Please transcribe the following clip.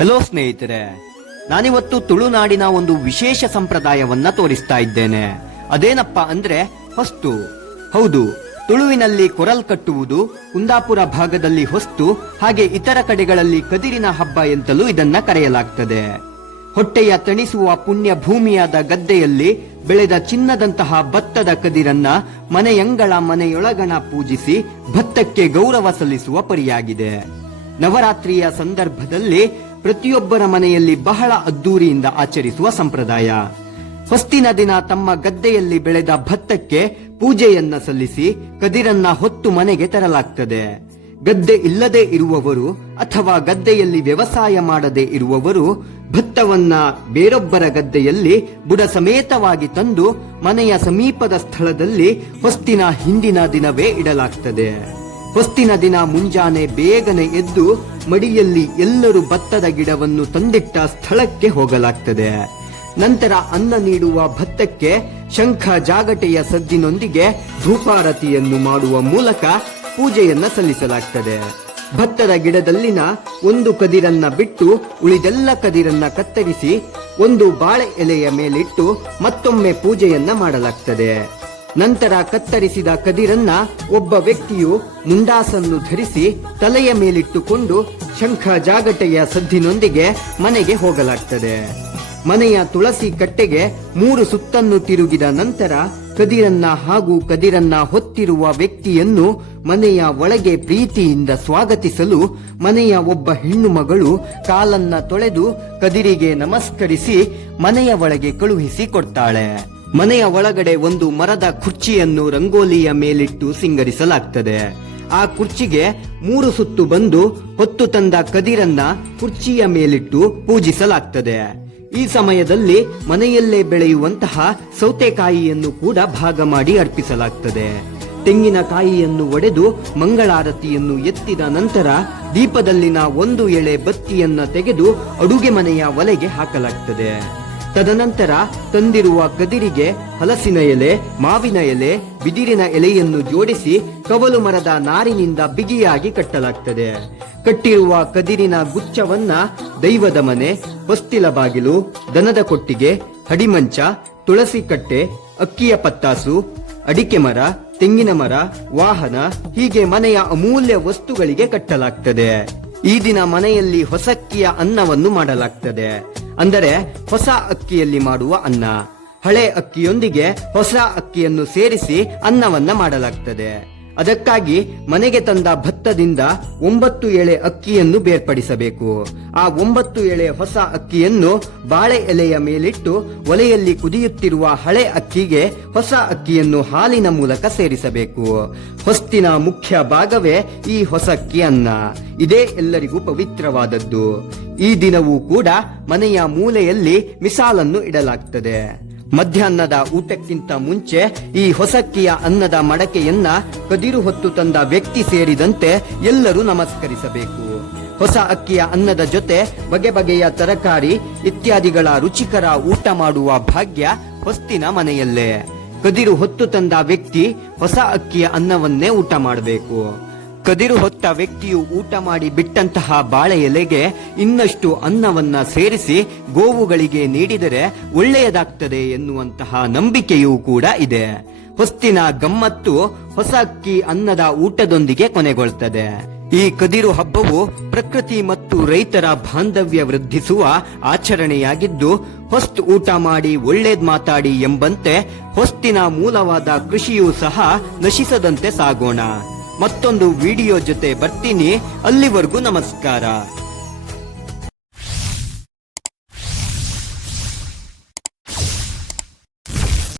Hello ಸ್ನೇಹಿತರೆ, ನಾನಿವತ್ತು ತುಳುನಾಡಿನ ಒಂದು ವಿಶೇಷ ಸಂಪ್ರದಾಯವನ್ನ ತೋರಿಸ್ತಾ ಇದ್ದೇನೆ. ಅದೇನಪ್ಪ ಅಂದ್ರೆ ಹೊಸ್ತು. ಹೌದು, ತುಳುವಿನಲ್ಲಿ ಕೊರಲ್ ಕಟ್ಟುವುದು ಕುಂದಾಪುರ ಭಾಗದಲ್ಲಿ ಹೊಸ್ತು, ಹಾಗೆ ಇತರ ಕಡೆಗಳಲ್ಲಿ ಕದಿರಿನ ಹಬ್ಬ ಎಂತಲೂ ಇದನ್ನ ಕರೆಯಲಾಗ್ತದೆ. ಹೊಟ್ಟೆಯ ತಣಿಸುವ ಪುಣ್ಯ ಭೂಮಿಯಾದ ಗದ್ದೆಯಲ್ಲಿ ಬೆಳೆದ ಚಿನ್ನದಂತಹ ಭತ್ತದ ಕದಿರನ್ನ ಮನೆಯಂಗಳ ಮನೆಯೊಳಗಣ ಪೂಜಿಸಿ ಭತ್ತಕ್ಕೆ ಗೌರವ ಸಲ್ಲಿಸುವ ಪರಿಯಾಗಿದೆ. ನವರಾತ್ರಿಯ ಸಂದರ್ಭದಲ್ಲಿ ಪ್ರತಿಯೊಬ್ಬರ ಮನೆಯಲ್ಲಿ ಬಹಳ ಅದ್ದೂರಿಯಿಂದ ಆಚರಿಸುವ ಸಂಪ್ರದಾಯ. ಹೊಸ್ತಿನ ದಿನ ತಮ್ಮ ಗದ್ದೆಯಲ್ಲಿ ಬೆಳೆದ ಭತ್ತಕ್ಕೆ ಪೂಜೆಯನ್ನ ಸಲ್ಲಿಸಿ ಕದಿರನ್ನ ಹೊತ್ತು ಮನೆಗೆ ತರಲಾಗ್ತದೆ. ಗದ್ದೆ ಇಲ್ಲದೆ ಇರುವವರು ಅಥವಾ ಗದ್ದೆಯಲ್ಲಿ ವ್ಯವಸಾಯ ಮಾಡದೇ ಇರುವವರು ಭತ್ತವನ್ನ ಬೇರೊಬ್ಬರ ಗದ್ದೆಯಲ್ಲಿ ಬುಡ ಸಮೇತವಾಗಿ ತಂದು ಮನೆಯ ಸಮೀಪದ ಸ್ಥಳದಲ್ಲಿ ಹೊಸ್ತಿನ ಹಿಂದಿನ ದಿನವೇ ಇಡಲಾಗ್ತದೆ. ಹೊಸ್ತಿನ ದಿನ ಮುಂಜಾನೆ ಬೇಗನೆ ಎದ್ದು ಮಡಿಯಲ್ಲಿ ಎಲ್ಲರೂ ಭತ್ತದ ಗಿಡವನ್ನು ತಂದಿಟ್ಟ ಸ್ಥಳಕ್ಕೆ ಹೋಗಲಾಗ್ತದೆ. ನಂತರ ಅನ್ನ ನೀಡುವ ಭತ್ತಕ್ಕೆ ಶಂಖ ಜಾಗಟೆಯ ಸದ್ದಿನೊಂದಿಗೆ ಧೂಪಾರತಿಯನ್ನು ಮಾಡುವ ಮೂಲಕ ಪೂಜೆಯನ್ನ ಸಲ್ಲಿಸಲಾಗ್ತದೆ. ಭತ್ತದ ಗಿಡದಲ್ಲಿನ ಒಂದು ಕದಿರನ್ನ ಬಿಟ್ಟು ಉಳಿದೆಲ್ಲ ಕದಿರನ್ನ ಕತ್ತರಿಸಿ ಒಂದು ಬಾಳೆ ಎಲೆಯ ಮೇಲಿಟ್ಟು ಮತ್ತೊಮ್ಮೆ ಪೂಜೆಯನ್ನ ಮಾಡಲಾಗ್ತದೆ. ನಂತರ ಕತ್ತರಿಸಿದ ಕದಿರನ್ನ ಒಬ್ಬ ವ್ಯಕ್ತಿಯು ಮುಂಡಾಸನ್ನು ಧರಿಸಿ ತಲೆಯ ಮೇಲಿಟ್ಟುಕೊಂಡು ಶಂಖ ಜಾಗಟೆಯ ಸದ್ದಿನೊಂದಿಗೆ ಮನೆಗೆ ಹೋಗಲಾಗ್ತದೆ. ಮನೆಯ ತುಳಸಿ ಕಟ್ಟೆಗೆ ಮೂರು ಸುತ್ತನ್ನು ತಿರುಗಿದ ನಂತರ ಕದಿರನ್ನ ಹಾಗೂ ಕದಿರನ್ನ ಹೊತ್ತಿರುವ ವ್ಯಕ್ತಿಯನ್ನು ಮನೆಯ ಒಳಗೆ ಪ್ರೀತಿಯಿಂದ ಸ್ವಾಗತಿಸಲು ಮನೆಯ ಒಬ್ಬ ಹೆಣ್ಣು ಮಗಳು ಕಾಲನ್ನ ತೊಳೆದು ಕದಿರಿಗೆ ನಮಸ್ಕರಿಸಿ ಮನೆಯ ಒಳಗೆ ಕಳುಹಿಸಿ ಕೊಡ್ತಾಳೆ. ಮನೆಯ ಒಳಗಡೆ ಒಂದು ಮರದ ಕುರ್ಚಿಯನ್ನು ರಂಗೋಲಿಯ ಮೇಲಿಟ್ಟು ಸಿಂಗರಿಸಲಾಗ್ತದೆ. ಆ ಕುರ್ಚಿಗೆ ಮೂರು ಸುತ್ತು ಬಂದು ಹೊತ್ತು ತಂದ ಕದಿರನ್ನ ಕುರ್ಚಿಯ ಮೇಲಿಟ್ಟು ಪೂಜಿಸಲಾಗ್ತದೆ. ಈ ಸಮಯದಲ್ಲಿ ಮನೆಯಲ್ಲೇ ಬೆಳೆಯುವಂತಹ ಸೌತೆಕಾಯಿಯನ್ನು ಕೂಡ ಭಾಗ ಮಾಡಿ ಅರ್ಪಿಸಲಾಗ್ತದೆ. ತೆಂಗಿನಕಾಯಿಯನ್ನು ಒಡೆದು ಮಂಗಳಾರತಿಯನ್ನು ಎತ್ತಿದ ನಂತರ ದೀಪದಲ್ಲಿನ ಒಂದು ಎಳೆ ಬತ್ತಿಯನ್ನ ತೆಗೆದು ಅಡುಗೆ ಮನೆಯ ಒಲೆಗೆ ಹಾಕಲಾಗ್ತದೆ. ತದನಂತರ ತಂದಿರುವ ಕದಿರಿಗೆ ಹಲಸಿನ ಎಲೆ, ಮಾವಿನ ಎಲೆ, ಬಿದಿರಿನ ಎಲೆಯನ್ನು ಜೋಡಿಸಿ ಕವಲು ಮರದ ನಾರಿನಿಂದ ಬಿಗಿಯಾಗಿ ಕಟ್ಟಲಾಗ್ತದೆ. ಕಟ್ಟಿರುವ ಕದಿರಿನ ಗುಚ್ಛವನ್ನ ದೈವದ ಮನೆ, ಹೊಸ್ತಿಲ ಬಾಗಿಲು, ದನದ ಕೊಟ್ಟಿಗೆ, ಹಡಿಮಂಚ, ತುಳಸಿ ಕಟ್ಟೆ, ಅಕ್ಕಿಯ ಪತ್ತಾಸು, ಅಡಿಕೆ ಮರ, ತೆಂಗಿನ ಮರ, ವಾಹನ ಹೀಗೆ ಮನೆಯ ಅಮೂಲ್ಯ ವಸ್ತುಗಳಿಗೆ ಕಟ್ಟಲಾಗ್ತದೆ. ಈ ದಿನ ಮನೆಯಲ್ಲಿ ಹೊಸಕ್ಕಿಯ ಅನ್ನವನ್ನು ಮಾಡಲಾಗ್ತದೆ. ಅಂದರೆ ಹೊಸ ಅಕ್ಕಿಯಲ್ಲಿ ಮಾಡುವ ಅನ್ನ. ಹಳೆ ಅಕ್ಕಿಯೊಂದಿಗೆ ಹೊಸ ಅಕ್ಕಿಯನ್ನು ಸೇರಿಸಿ ಅನ್ನವನ್ನ ಮಾಡಲಾಗ್ತದೆ. ಅದಕ್ಕಾಗಿ ಮನೆಗೆ ತಂದ ಭತ್ತದಿಂದ ಒಂಬತ್ತು ಎಳೆ ಅಕ್ಕಿಯನ್ನು ಬೇರ್ಪಡಿಸಬೇಕು. ಆ ಒಂಬತ್ತು ಎಳೆ ಹೊಸ ಅಕ್ಕಿಯನ್ನು ಬಾಳೆ ಎಲೆಯ ಮೇಲಿಟ್ಟು ಒಲೆಯಲ್ಲಿ ಕುದಿಯುತ್ತಿರುವ ಹಳೆ ಅಕ್ಕಿಗೆ ಹೊಸ ಅಕ್ಕಿಯನ್ನು ಹಾಲಿನ ಮೂಲಕ ಸೇರಿಸಬೇಕು. ಹೊಸ್ತಿನ ಮುಖ್ಯ ಭಾಗವೇ ಈ ಹೊಸಕ್ಕಿ ಅನ್ನ. ಇದೇ ಎಲ್ಲರಿಗೂ ಪವಿತ್ರವಾದದ್ದು. ಈ ದಿನವೂ ಕೂಡ ಮನೆಯ ಮೂಲೆಯಲ್ಲಿ ಮಿಸಾಲನ್ನು ಇಡಲಾಗ್ತದೆ. ಮಧ್ಯಾಹ್ನದ ಊಟಕ್ಕಿಂತ ಮುಂಚೆ ಈ ಹೊಸಕ್ಕಿಯ ಅನ್ನದ ಮಡಕೆಯನ್ನ ಕದಿರು ಹೊತ್ತು ತಂದ ವ್ಯಕ್ತಿ ಸೇರಿದಂತೆ ಎಲ್ಲರೂ ನಮಸ್ಕರಿಸಬೇಕು. ಹೊಸ ಅಕ್ಕಿಯ ಅನ್ನದ ಜೊತೆ ಬಗೆ ಬಗೆಯ ತರಕಾರಿ ಇತ್ಯಾದಿಗಳ ರುಚಿಕರ ಊಟ ಮಾಡುವ ಭಾಗ್ಯ ಹೊಸ್ತಿನ ಮನೆಯಲ್ಲೇ. ಕದಿರು ಹೊತ್ತು ತಂದ ವ್ಯಕ್ತಿ ಹೊಸ ಅಕ್ಕಿಯ ಅನ್ನವನ್ನೇ ಊಟ ಮಾಡಬೇಕು. ಕದಿರು ಹೊತ್ತ ವ್ಯಕ್ತಿಯು ಊಟ ಮಾಡಿ ಬಿಟ್ಟಂತಹ ಬಾಳೆ ಎಲೆಗೆ ಇನ್ನಷ್ಟು ಅನ್ನವನ್ನ ಸೇರಿಸಿ ಗೋವುಗಳಿಗೆ ನೀಡಿದರೆ ಒಳ್ಳೆಯದಾಗ್ತದೆ ಎನ್ನುವಂತಹ ನಂಬಿಕೆಯೂ ಕೂಡ ಇದೆ. ಹೊಸ್ತಿನ ಗಮ್ಮತ್ತು ಹೊಸ ಅಕ್ಕಿ ಅನ್ನದ ಊಟದೊಂದಿಗೆ ಕೊನೆಗೊಳ್ತದೆ. ಈ ಕದಿರು ಹಬ್ಬವು ಪ್ರಕೃತಿ ಮತ್ತು ರೈತರ ಬಾಂಧವ್ಯ ವೃದ್ಧಿಸುವ ಆಚರಣೆಯಾಗಿದ್ದು, ಹೊಸ್ತ್ ಊಟ ಮಾಡಿ ಒಳ್ಳೇದ್ ಮಾತಾಡಿ ಎಂಬಂತೆ ಹೊಸ್ತಿನ ಮೂಲವಾದ ಕೃಷಿಯೂ ಸಹ ನಶಿಸದಂತೆ ಸಾಗೋಣ. ಮತ್ತೊಂದು ವಿಡಿಯೋ ಜೊತೆ ಬರ್ತೀನಿ. ಅಲ್ಲಿವರೆಗೂ ನಮಸ್ಕಾರ.